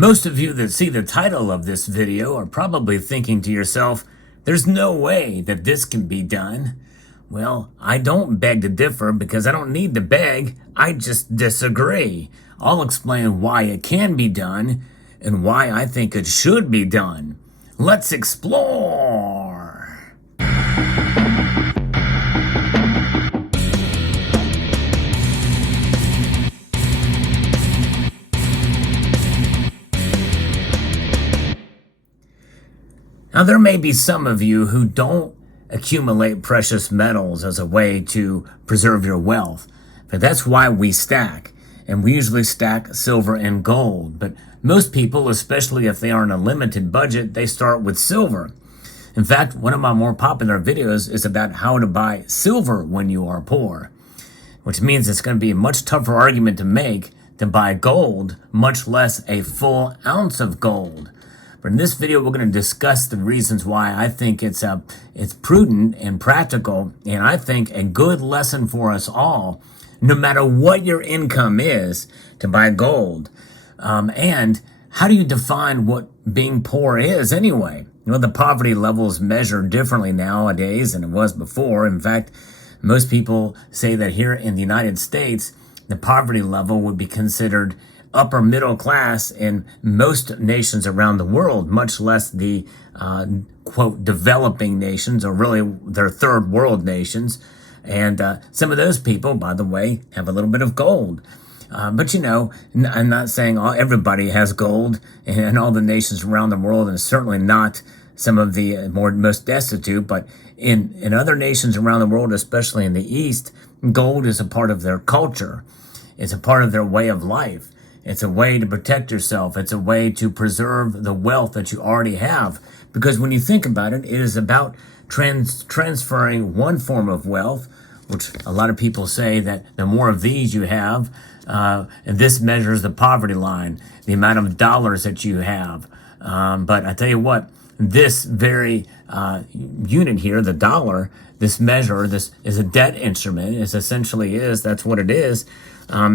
Most of you that see the title of this video are probably thinking to yourself, there's no way that this can be done. Well, I don't beg to differ because I don't need to beg, I just disagree. I'll explain why it can be done and why I think it should be done. Let's explore! Now, there may be some of you who don't accumulate precious metals as a way to preserve your wealth, but that's why we stack. And we usually stack silver and gold. But most people, especially if they are on a limited budget, they start with silver. In fact, one of my more popular videos is about how to buy silver when you are poor, which means it's going to be a much tougher argument to make to buy gold, much less a full ounce of gold. But in this video, we're going to discuss the reasons why I think it's prudent and practical, and I think a good lesson for us all, no matter what your income is, to buy gold. And how do you define what being poor is anyway? You know, the poverty level is measured differently nowadays than it was before. In fact, most people say that here in the United States, the poverty level would be considered upper middle class in most nations around the world, much less the, quote, developing nations, or really their third world nations. And some of those people, by the way, have a little bit of gold. But, you know, I'm not saying everybody has gold in all the nations around the world, and certainly not some of the most destitute. But in other nations around the world, especially in the East, gold is a part of their culture. It's a part of their way of life. It's a way to protect yourself. It's a way to preserve the wealth that you already have. Because when you think about it, it is about transferring one form of wealth, which a lot of people say that the more of these you have, and this measures the poverty line, the amount of dollars that you have. But I tell you what, this very unit here, the dollar, this measure, this is a debt instrument. It essentially is, that's what it is.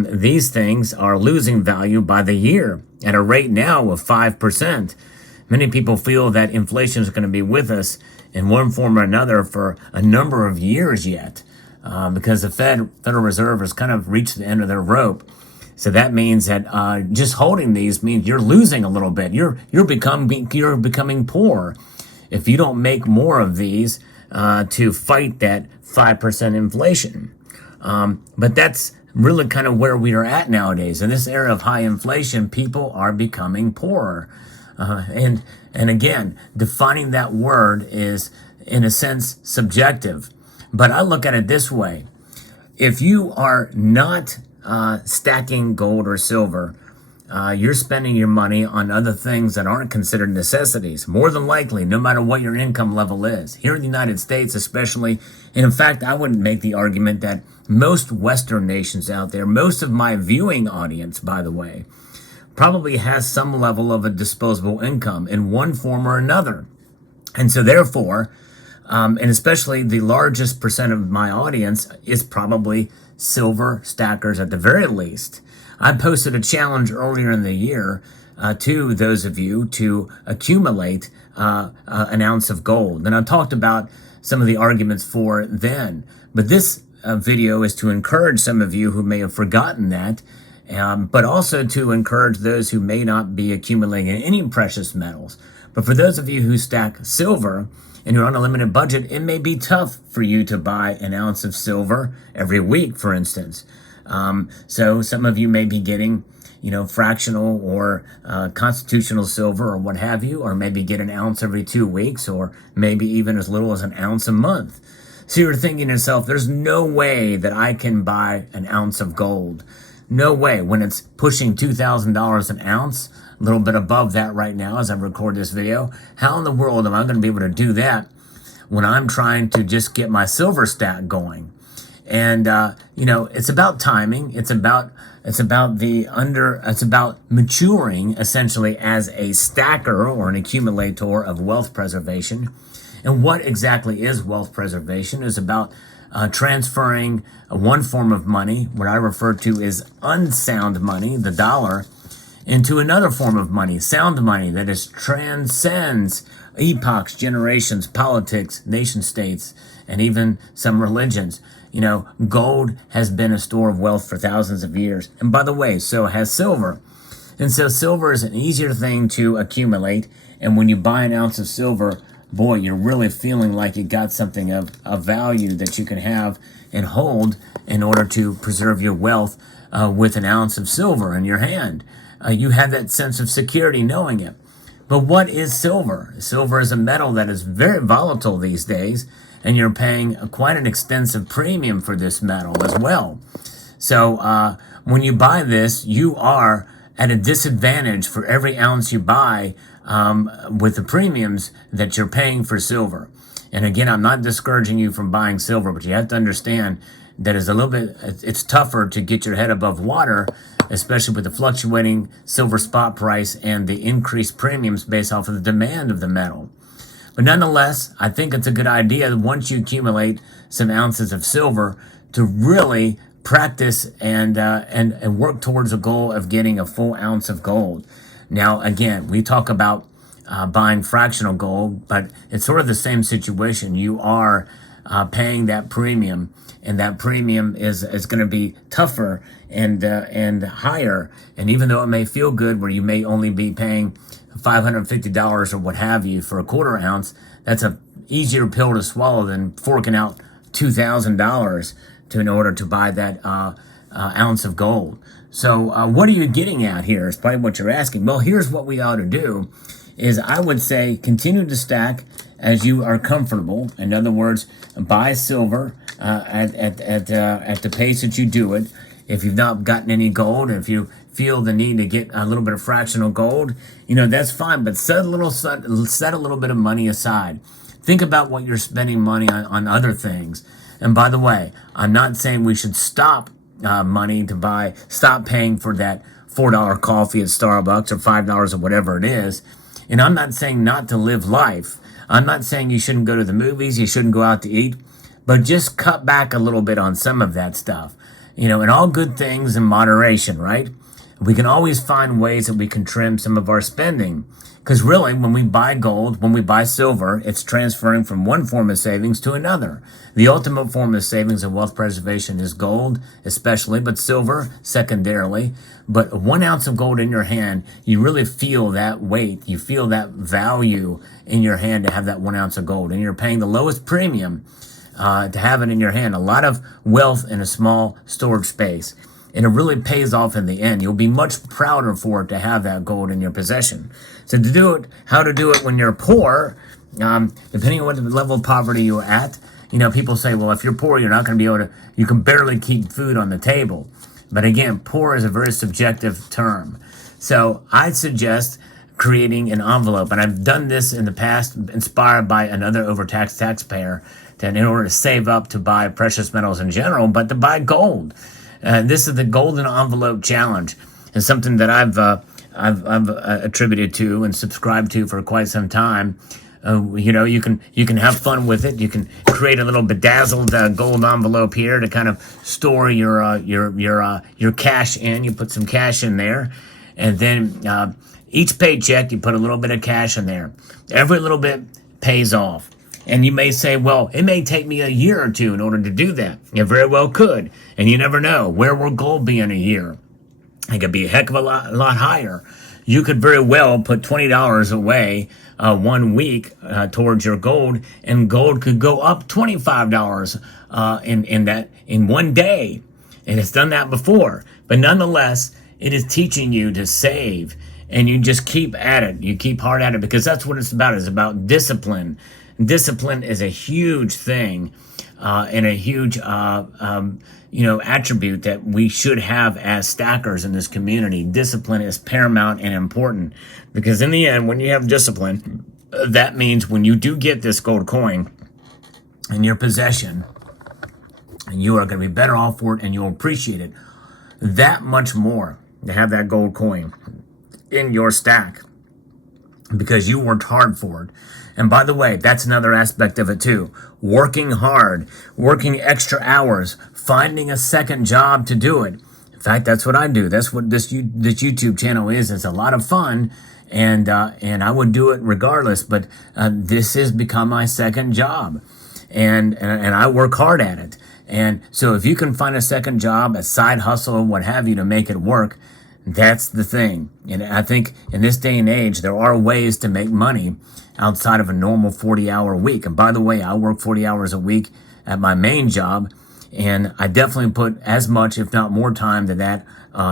These things are losing value by the year at a rate now of 5%. Many people feel that inflation is going to be with us in one form or another for a number of years yet, because the Federal Reserve has kind of reached the end of their rope. So that means that just holding these means you're losing a little bit. You're becoming poor if you don't make more of these to fight that 5% inflation. But that's really kind of where we are at nowadays. In this era of high inflation, people are becoming poorer. And again, defining that word is, in a sense, subjective. But I look at it this way. If you are not stacking gold or silver, you're spending your money on other things that aren't considered necessities, more than likely, no matter what your income level is. Here in the United States especially, and in fact, I wouldn't make the argument that most Western nations out there, most of my viewing audience, by the way, probably has some level of a disposable income in one form or another. And so therefore, and especially the largest percent of my audience is probably silver stackers at the very least. I posted a challenge earlier in the year to those of you to accumulate an ounce of gold. And I talked about some of the arguments for it then. But this video is to encourage some of you who may have forgotten that, but also to encourage those who may not be accumulating any precious metals. But for those of you who stack silver and you're on a limited budget, it may be tough for you to buy an ounce of silver every week, for instance. So some of you may be getting, you know, fractional or constitutional silver or what have you, or maybe get an ounce every 2 weeks, or maybe even as little as an ounce a month. So you're thinking to yourself, there's no way that I can buy an ounce of gold. No way. When it's pushing $2,000 an ounce, a little bit above that right now as I record this video, how in the world am I going to be able to do that when I'm trying to just get my silver stack going? And, you know, it's about timing. It's about maturing essentially as a stacker or an accumulator of wealth preservation. And what exactly is wealth preservation is about transferring one form of money, what I refer to as unsound money, the dollar, into another form of money, sound money, that is transcends epochs, generations, politics, nation states, and even some religions. Gold has been a store of wealth for thousands of years. And by the way, so has silver. And so silver is an easier thing to accumulate. And when you buy an ounce of silver, boy, you're really feeling like you got something of value that you can have and hold in order to preserve your wealth with an ounce of silver in your hand. You have that sense of security knowing it. But what is silver? Silver is a metal that is very volatile these days, and you're paying quite an extensive premium for this metal as well. So when you buy this, you are at a disadvantage for every ounce you buy with the premiums that you're paying for silver. And again, I'm not discouraging you from buying silver, but you have to understand that it's tougher to get your head above water, especially with the fluctuating silver spot price and the increased premiums based off of the demand of the metal. But nonetheless, I think it's a good idea once you accumulate some ounces of silver to really practice and work towards a goal of getting a full ounce of gold. Now, again, we talk about buying fractional gold, but it's sort of the same situation. You are paying that premium, and that premium is going to be tougher and higher. And even though it may feel good, where you may only be paying $550 or what have you for a quarter ounce, that's a easier pill to swallow than forking out $2,000 in order to buy that ounce of gold. So what are you getting at here is probably what you're asking. Well, here's what we ought to do is I would say continue to stack as you are comfortable. In other words, buy silver at the pace that you do it. If you've not gotten any gold, if you feel the need to get a little bit of fractional gold, that's fine. But set a little bit of money aside. Think about what you're spending money on other things. And by the way, I'm not saying we should stop stop paying for that $4 coffee at Starbucks or $5 or whatever it is. And I'm not saying not to live life. I'm not saying you shouldn't go to the movies, you shouldn't go out to eat, but just cut back a little bit on some of that stuff. And all good things in moderation, right? We can always find ways that we can trim some of our spending. Because really, when we buy gold, when we buy silver, it's transferring from one form of savings to another. The ultimate form of savings and wealth preservation is gold, especially, but silver secondarily. But 1 ounce of gold in your hand, you really feel that weight. You feel that value in your hand to have that 1 ounce of gold. And you're paying the lowest premium to have it in your hand. A lot of wealth in a small storage space. And it really pays off in the end. You'll be much prouder for it to have that gold in your possession. So to do it, how to do it when you're poor, depending on what level of poverty you're at, people say, well, if you're poor, you're not going to be able to, you can barely keep food on the table. But again, poor is a very subjective term. So I suggest creating an envelope. And I've done this in the past, inspired by another overtaxed taxpayer, in order to save up to buy precious metals in general, but to buy gold. This is the Golden Envelope Challenge. It's something that I've attributed to and subscribed to for quite some time. You can have fun with it. You can create a little bedazzled gold envelope here to kind of store your cash in. You put some cash in there, and then each paycheck you put a little bit of cash in there. Every little bit pays off. And you may say, well, it may take me a year or two in order to do that. It very well could. And you never know. Where will gold be in a year? It could be a heck of a lot higher. You could very well put $20 away 1 week towards your gold, and gold could go up $25 in 1 day. And it's done that before. But nonetheless, it is teaching you to save. And you just keep at it. You keep hard at it, because that's what it's about. It's about discipline. Discipline is a huge thing and a huge, attribute that we should have as stackers in this community. Discipline is paramount and important, because in the end, when you have discipline, that means when you do get this gold coin in your possession, you are going to be better off for it, and you'll appreciate it that much more to have that gold coin in your stack, because you worked hard for it. And by the way, that's another aspect of it too. Working hard, working extra hours, finding a second job to do it, fact, that's what I do. That's what this YouTube channel is. It's a lot of fun, and I would do it regardless. But this has become my second job, and I work hard at it. And so if you can find a second job, a side hustle, what have you, to make it work, that's the thing. And I think in this day and age, there are ways to make money outside of a normal 40-hour week. And by the way, I work 40 hours a week at my main job, and I definitely put as much, if not more time than that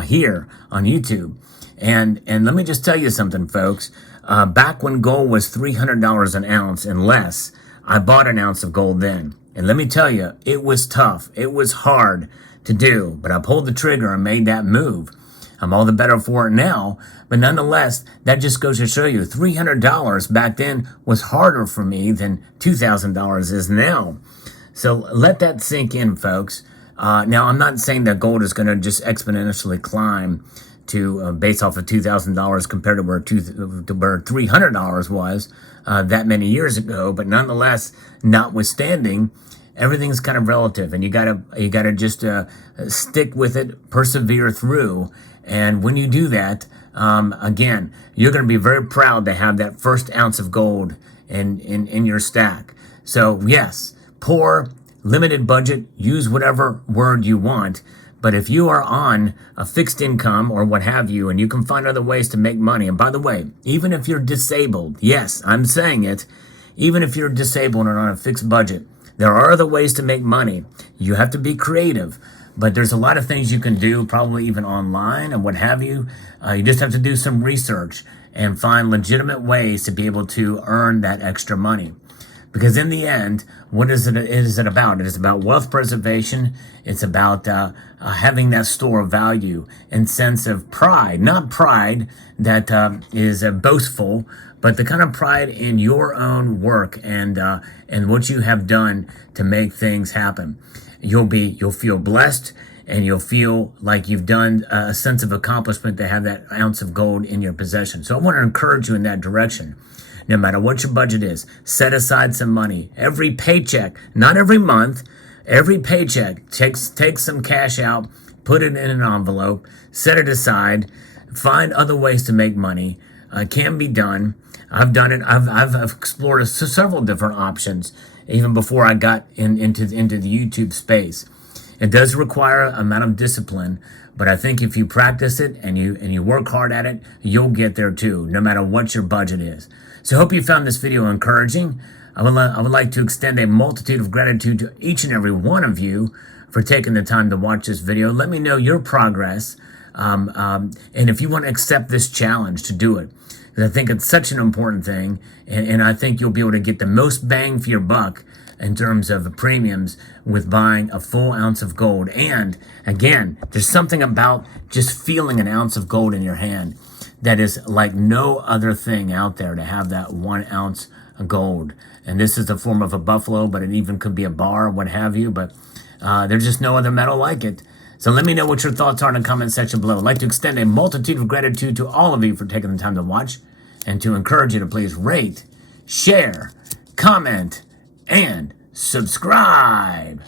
here on YouTube. And let me just tell you something, folks. Back when gold was $300 an ounce and less, I bought an ounce of gold then. And let me tell you, it was tough. It was hard to do, but I pulled the trigger and made that move. I'm all the better for it now, but nonetheless, that just goes to show you $300 back then was harder for me than $2,000 is now. So let that sink in, folks. Now, I'm not saying that gold is going to just exponentially climb to based off of $2,000 compared to where $300 was that many years ago, but nonetheless, notwithstanding, everything's kind of relative, and you gotta just stick with it, persevere through. And when you do that, again, you're going to be very proud to have that first ounce of gold in your stack. So yes, poor, limited budget, use whatever word you want. But if you are on a fixed income or what have you, and you can find other ways to make money, and by the way, even if you're disabled, yes, I'm saying it, even if you're disabled and on a fixed budget, there are other ways to make money. You have to be creative. But there's a lot of things you can do, probably even online and what have you. You just have to do some research and find legitimate ways to be able to earn that extra money. Because in the end, what is it about? It is about wealth preservation. It's about having that store of value and sense of pride. Not pride that is boastful, but the kind of pride in your own work and what you have done to make things happen. You'll feel blessed, and you'll feel like you've done a sense of accomplishment to have that ounce of gold in your possession. So I want to encourage you in that direction. No matter what your budget is, set aside some money. Every paycheck, not every month, every paycheck, take some cash out, put it in an envelope, set it aside, find other ways to make money. It can be done. I've done it. I've explored several different options even before I got into the YouTube space. It does require an amount of discipline, but I think if you practice it and you work hard at it, you'll get there too, no matter what your budget is. So I hope you found this video encouraging. I would like to extend a multitude of gratitude to each and every one of you for taking the time to watch this video. Let me know your progress, and if you want to accept this challenge to do it. Because I think it's such an important thing, and I think you'll be able to get the most bang for your buck in terms of premiums with buying a full ounce of gold. And again, there's something about just feeling an ounce of gold in your hand that is like no other thing out there, to have that 1 ounce of gold. And this is the form of a buffalo, but it even could be a bar, what have you. But there's just no other metal like it. So let me know what your thoughts are in the comment section below. I'd like to extend a multitude of gratitude to all of you for taking the time to watch, and to encourage you to please rate, share, comment, and subscribe.